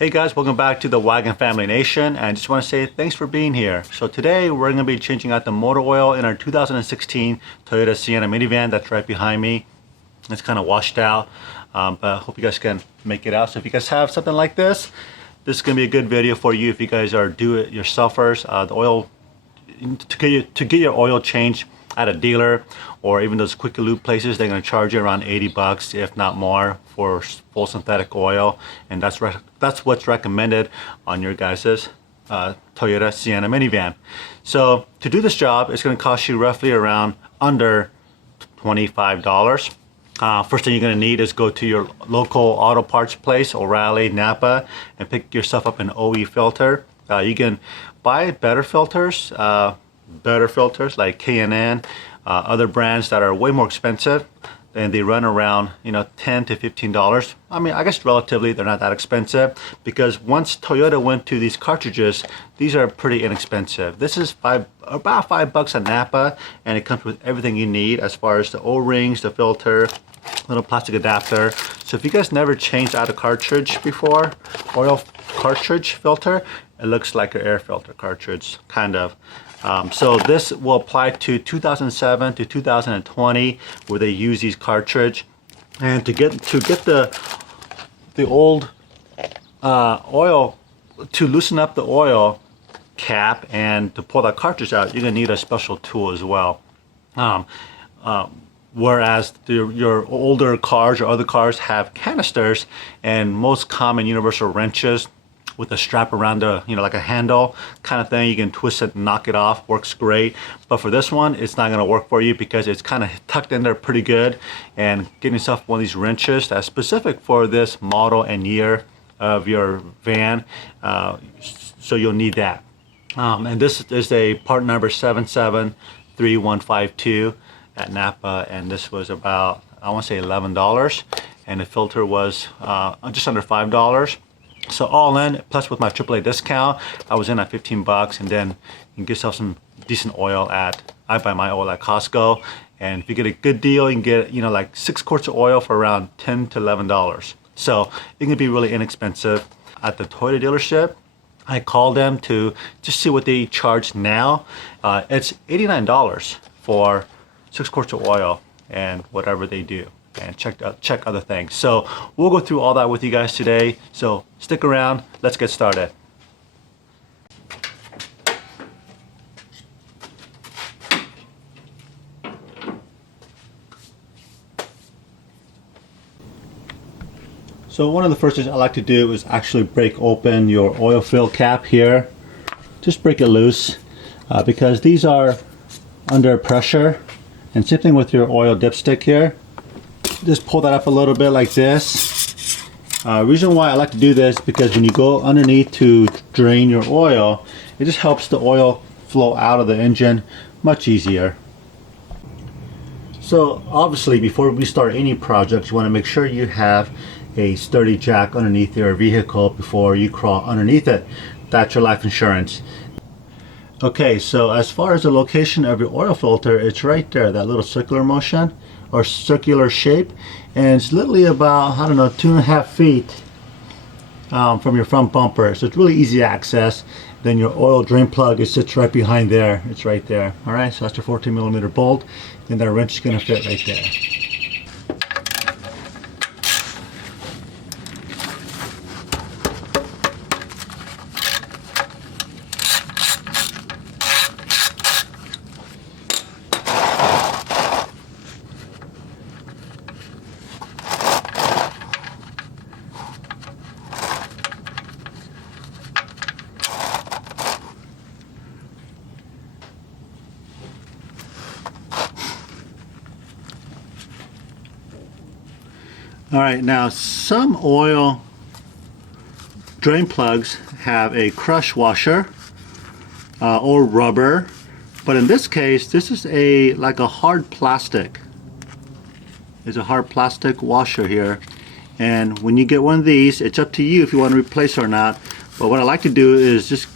Hey guys, welcome back to the Wagon Family Nation, and I just want to say thanks for being here. So today we're going to be changing out the motor oil in our 2016 Toyota Sienna minivan that's right behind me. It's kind of washed out, but I hope you guys can make it out. So if you guys have something like this is going to be a good video for you if you guys are do-it-yourselfers. The oil, to get your oil changed at a dealer or even those quick lube places, they're going to charge you around 80 bucks if not more for full synthetic oil, and that's what's recommended on your guys's Toyota Sienna minivan. So to do this job, it's going to cost you roughly around under $25. First thing you're going to need is go to your local auto parts place, O'Reilly, Napa, and pick yourself up an OE filter. You can buy better filters like K&N, other brands that are way more expensive, and they run around $10 to $15. I mean, I guess relatively they're not that expensive, because once Toyota went to these cartridges, these are pretty inexpensive. This is about $5 at Napa, and it comes with everything you need as far as the O-rings, the filter, little plastic adapter. So if you guys never changed out a cartridge before, oil cartridge filter, it looks like an air filter cartridge, kind of. So this will apply to 2007 to 2020, where they use these cartridge. And to get the old oil, to loosen up the oil cap and to pull that cartridge out, you're gonna need a special tool as well. Whereas your older cars or other cars have canisters and most common universal wrenches with a strap around the, like a handle kind of thing. You can twist it and knock it off, works great. But for this one, it's not gonna work for you because it's kind of tucked in there pretty good. And getting yourself one of these wrenches that's specific for this model and year of your van, so you'll need that. And this is a part number 773152 at Napa, and this was about, I want to say $11, and the filter was just under $5. So all in, plus with my AAA discount, I was in at 15 bucks, and then you can get yourself some decent oil I buy my oil at Costco, and if you get a good deal, you can get, like 6 quarts of oil for around $10 to $11. So it can be really inexpensive. At the Toyota dealership, I called them to just see what they charge now. It's $89 for 6 quarts of oil and whatever they do, and check other things. So we'll go through all that with you guys today, so stick around, let's get started. So one of the first things I like to do is actually break open your oil fill cap here. Just break it loose, because these are under pressure. And same thing with your oil dipstick here. Just pull that up a little bit like this. Reason why I like to do this, because when you go underneath to drain your oil, it just helps the oil flow out of the engine much easier. So obviously, before we start any project, you want to make sure you have a sturdy jack underneath your vehicle before you crawl underneath it. That's your life insurance. Okay, so as far as the location of your oil filter, it's right there, that little circular motion or circular shape, and it's literally about, I don't know, 2.5 feet from your front bumper. So it's really easy to access. Then your oil drain plug, it sits right behind there. It's right there. All right, so that's your 14mm bolt, and that wrench is gonna fit right there. All right, now some oil drain plugs have a crush washer or rubber, but in this case, this is like a hard plastic. It's a hard plastic washer here, and when you get one of these, it's up to you if you want to replace it or not. But what I like to do is just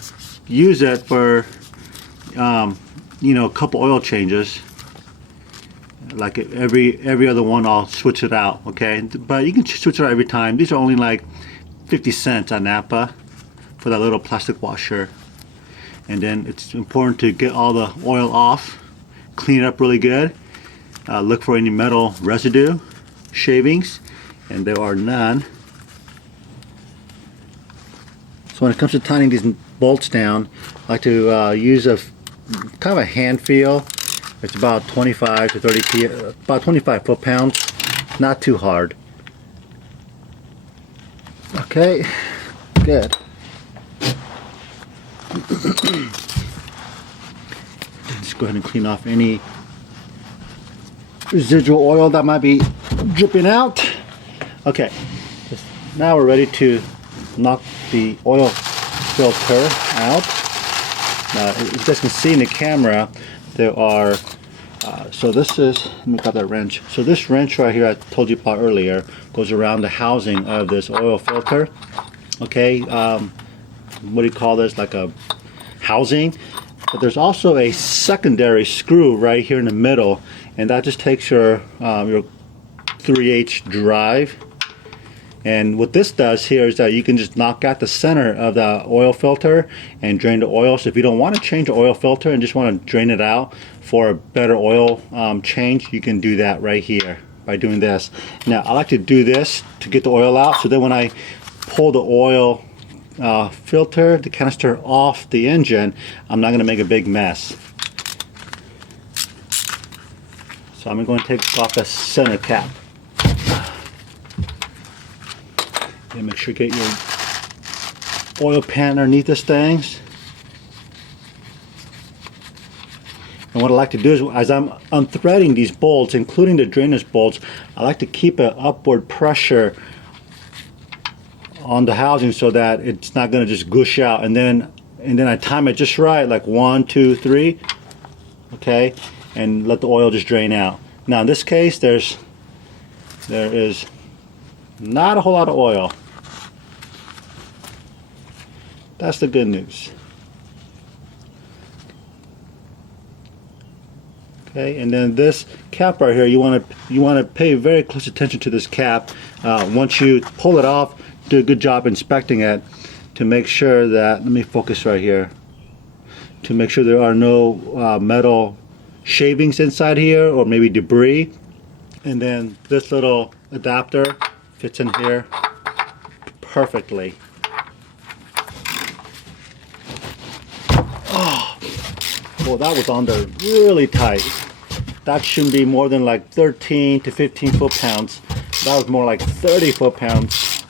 use it for a couple oil changes. Like every other one, I'll switch it out, okay? But you can switch it out every time. These are only like 50 cents at Napa for that little plastic washer. And then it's important to get all the oil off, clean it up really good, look for any metal residue, shavings, and there are none. So when it comes to tightening these bolts down, I like to use a kind of a hand feel. It's about 25 to 30 about 25 foot-pounds, not too hard. Okay, good. Just go ahead and clean off any residual oil that might be dripping out. Okay, now we're ready to knock the oil filter out. Now, as you guys can see in the camera, there are so this is, let me grab that wrench. So this wrench right here I told you about earlier goes around the housing of this oil filter. Okay, what do you call this, like a housing? But there's also a secondary screw right here in the middle, and that just takes your 3/8 drive. And what this does here is that you can just knock out the center of the oil filter and drain the oil. So if you don't want to change the oil filter and just want to drain it out for a better oil change, you can do that right here by doing this. Now I like to do this to get the oil out, so then when I pull the oil filter, the canister off the engine, I'm not going to make a big mess. So I'm going to take off the center cap. And make sure you get your oil pan underneath this thing. And what I like to do is, as I'm unthreading these bolts, including the drainage bolts, I like to keep an upward pressure on the housing so that it's not going to just gush out. And then I time it just right, like 1, 2, 3, okay, and let the oil just drain out. Now in this case, there is not a whole lot of oil. That's the good news. Okay, and then this cap right here, you want to pay very close attention to this cap. Once you pull it off, do a good job inspecting it to make sure that, let me focus right here, to make sure there are no metal shavings inside here or maybe debris. And then this little adapter fits in here perfectly. Oh, well, that was on there really tight. That shouldn't be more than like 13 to 15 foot-pounds. That was more like 30 foot-pounds.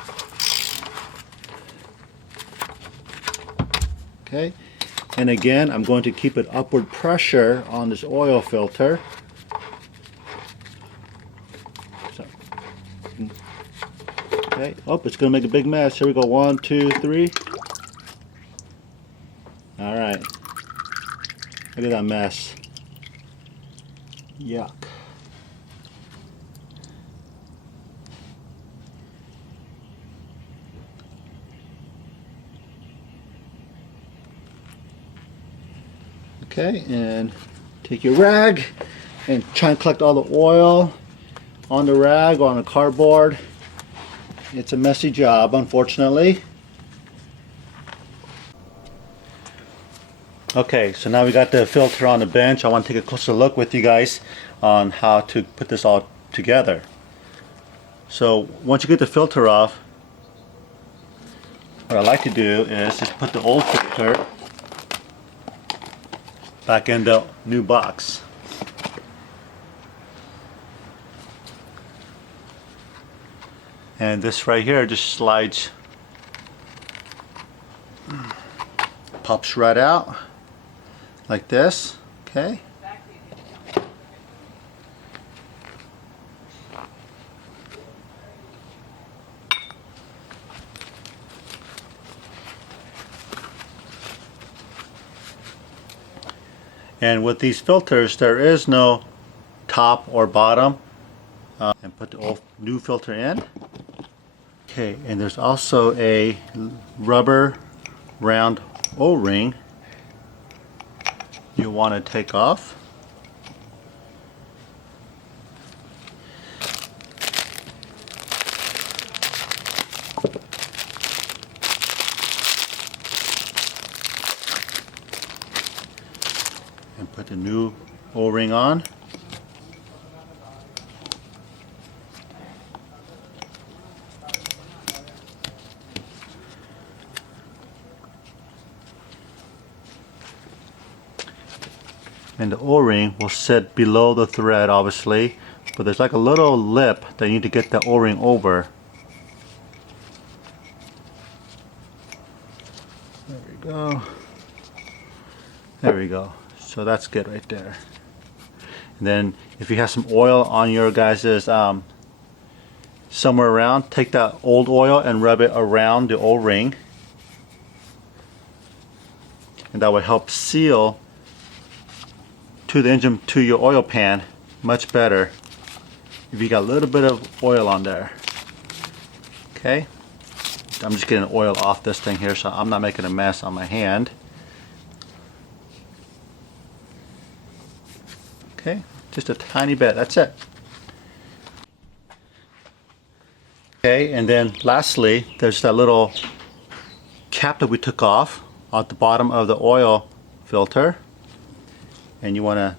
Okay, and again, I'm going to keep an upward pressure on this oil filter. So, okay, oh, it's going to make a big mess. Here we go, 1, 2, 3. All right, look at that mess. Yuck. Okay, and take your rag and try and collect all the oil on the rag or on the cardboard. It's a messy job, unfortunately. Okay, so now we got the filter on the bench. I want to take a closer look with you guys on how to put this all together. So once you get the filter off, what I like to do is just put the old filter back in the new box. And this right here just slides, pops right out like this, okay? And with these filters, there is no top or bottom. And put the old new filter in. Okay, and there's also a rubber round O-ring you want to take off. Put the new O-ring on. And the O-ring will sit below the thread, obviously, but there's like a little lip that you need to get the O-ring over. There we go. There we go. So that's good right there. And then if you have some oil on your guys's somewhere around, take that old oil and rub it around the O-ring, and that will help seal to the engine, to your oil pan, much better if you got a little bit of oil on there. Okay, I'm just getting oil off this thing here so I'm not making a mess on my hand. Okay, just a tiny bit, that's it. Okay, and then lastly, there's that little cap that we took off at the bottom of the oil filter. And you want to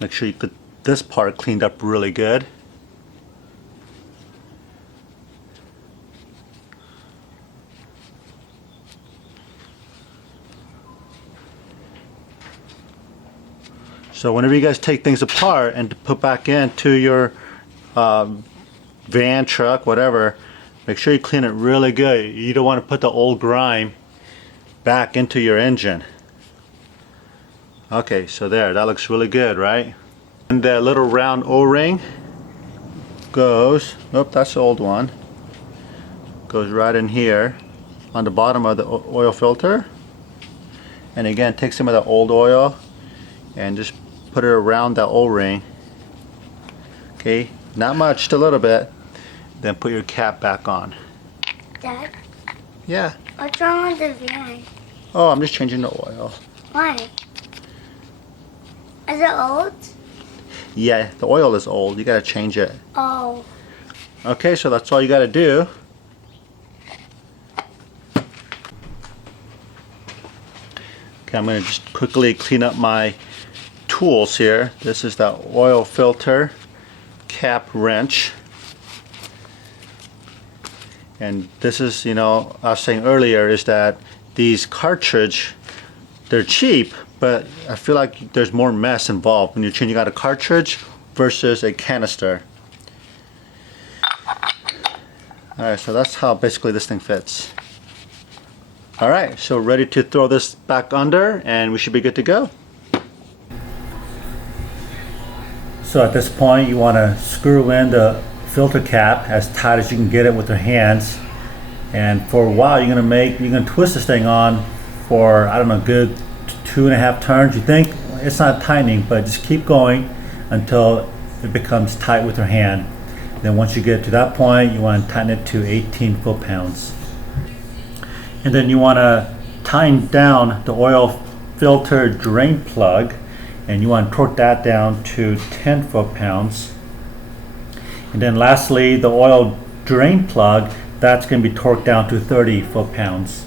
make sure you get this part cleaned up really good. So whenever you guys take things apart and to put back into your van, truck, whatever, make sure you clean it really good. You don't want to put the old grime back into your engine. Okay, so there, that looks really good, right? And that little round O-ring goes, nope, that's the old one, goes right in here on the bottom of the oil filter. And again, take some of the old oil and just put it around that O-ring. Okay, not much, just a little bit. Then put your cap back on. Dad? Yeah. What's wrong with the van? Oh, I'm just changing the oil. Why? Is it old? Yeah, the oil is old. You gotta change it. Oh. Okay, so that's all you gotta do. Okay, I'm gonna just quickly clean up my tools here. This is the oil filter cap wrench. And this is, you know, I was saying earlier is that these cartridge, they're cheap, but I feel like there's more mess involved when you're changing out a cartridge versus a canister. Alright, so that's how basically this thing fits. Alright, so ready to throw this back under and we should be good to go. So at this point you want to screw in the filter cap as tight as you can get it with your hands. And for a while you're gonna twist this thing on for, I don't know, good 2.5 turns. You think it's not tightening, but just keep going until it becomes tight with your hand. Then once you get to that point, you want to tighten it to 18 foot-pounds. And then you want to tighten down the oil filter drain plug, and you want to torque that down to 10 foot-pounds. And then lastly, the oil drain plug, that's going to be torqued down to 30 foot-pounds.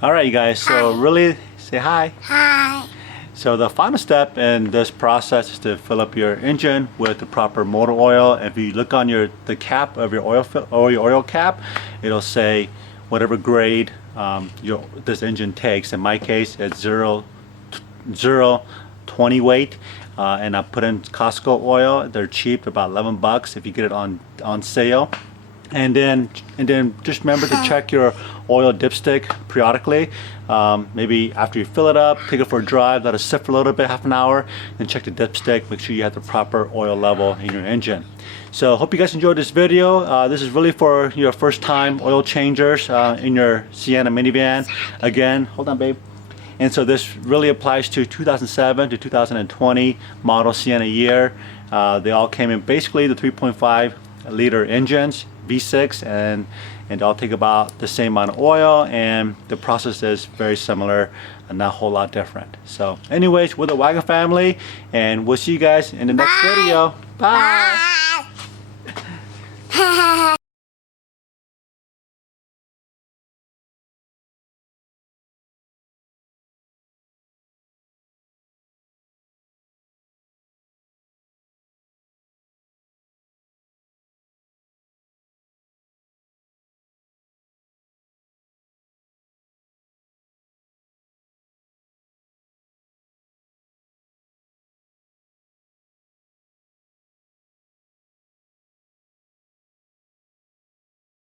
All right, you guys, so really say hi. Hi. So the final step in this process is to fill up your engine with the proper motor oil. If you look on the cap of your oil cap, it'll say whatever grade this engine takes. In my case, it's 0-20 weight. And I put in Costco oil. They're cheap, about 11 bucks if you get it on sale. And then just remember to check your oil dipstick periodically. Maybe after you fill it up, take it for a drive, let it sit for a little bit, half an hour, then check the dipstick, make sure you have the proper oil level in your engine. So hope you guys enjoyed this video. This is really for your first time oil changers in your Sienna minivan. Again, hold on babe. And so this really applies to 2007 to 2020 model Sienna year. They all came in basically the 3.5 liter engines, V6, and they'll take about the same amount of oil, and the process is very similar and not a whole lot different. So anyways, we're the Wagon family, and we'll see you guys in the next video. Bye. Bye.